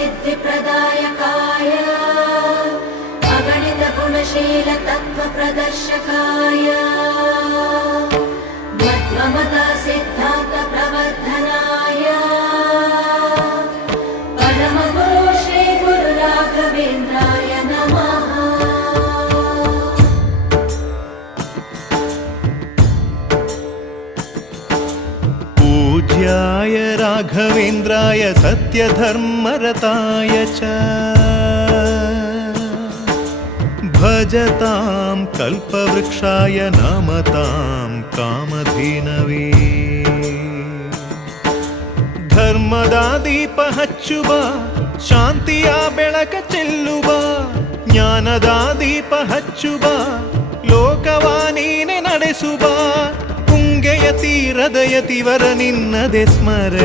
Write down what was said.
कल्पसिद्धिप्रदायकाय अगणितगुणशीलतत्त्वप्रदर्शकाय मध्वमता पूज्याय राघवेन्द्राय सत्यधर्मरताय च भजतां कल्पवृक्षाय नमतां कामधेनवे ಧರ್ಮದ ದೀಪ ಹಚ್ಚುವ ಶಾಂತಿಯ ಬೆಳಕ ಚೆಲ್ಲುವ ಜ್ಞಾನದ ದೀಪ ಹಚ್ಚುವ ಲೋಕವ ನೀನೆ ನಡೆಸುವ ಕುಂಗೆಯ ತೀರದಯತಿವರ ನಿನ್ನದೆ ಸ್ಮರಣೆ